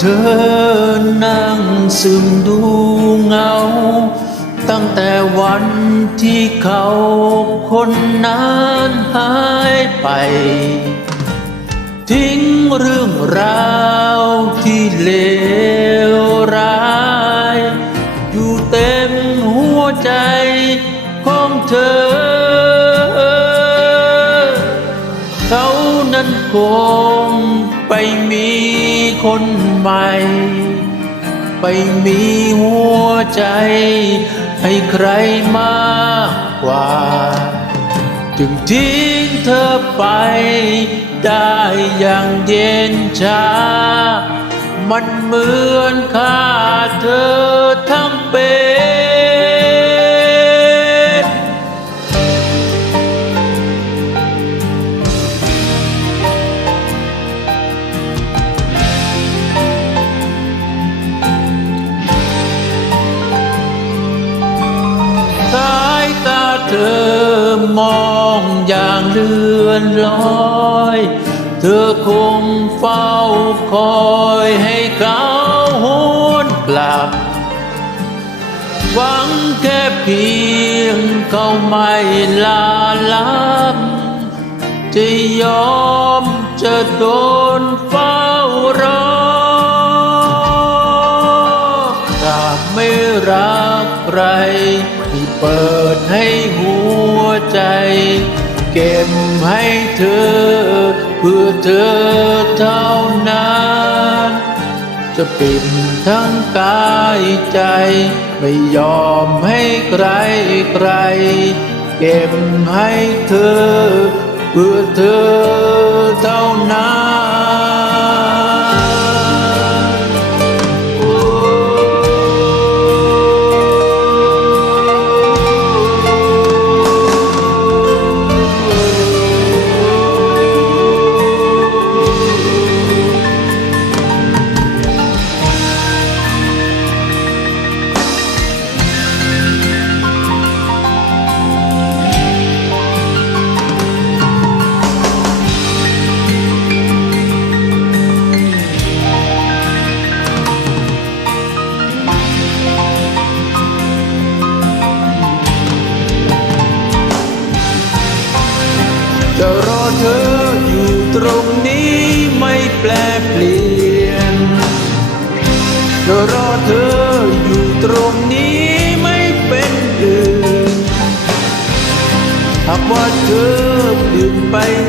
เธอนั่งซึมดูเงา ตั้งแต่วันที่เขาคนนั้นหายไป ทิ้งเรื่องราวที่เลวร้าย อยู่เต็มหัวใจของเธอ เขานั้นคงไปมีคน ม่ไปมีหัวใจ ให้ใครมากกว่าจึงทิ้งเธอไป ได้อย่างเย็นชา มันเหมือนค่าเธอทั้งเป็น เธอมองอย่างเลื่อนลอย เธอคงเฝ้าคอยให้เขาหวนกลับ หวังแค่เพียงเขาไม่ลาลับ จะยอมจะโดนเฝ้ารอถ้าไม่รักใครที่เปิด ใจ เก็บให้เธอ เพื่อเธอเท่านั้น จะปิดทั้งกายใจ ไม่ยอมให้ใครใคร เก็บให้เธอ เพื่อเธอเท่านั้น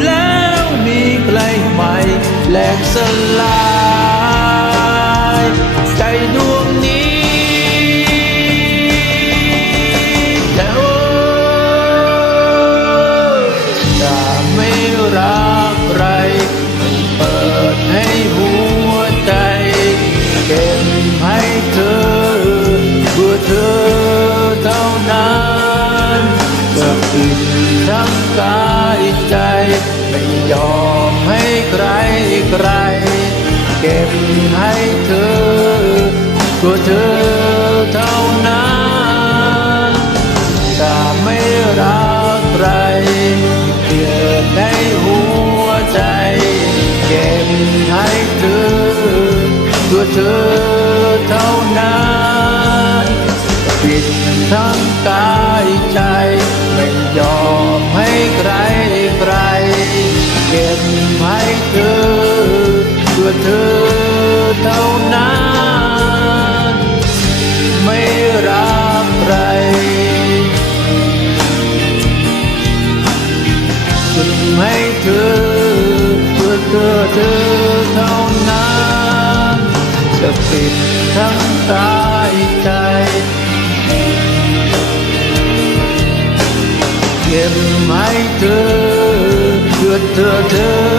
แล้วมีใครใหม่แหลกสลายใจดู ยอมให้ใครใคร เก็บให้เธอเพื่อเธอเท่านั้นถ้าไม่รักใครเพียงในหัวใจ เก็บให้เธอเพื่อเธอเท่านั้น ปิดทั้งกาย เธอเท่านั้น ไม่รักใครจะให้เธอเพื่อเธอเธอเท่านั้น จะปิดทั้งกายใจเก็บให้เธอเพื่อเธอเธอ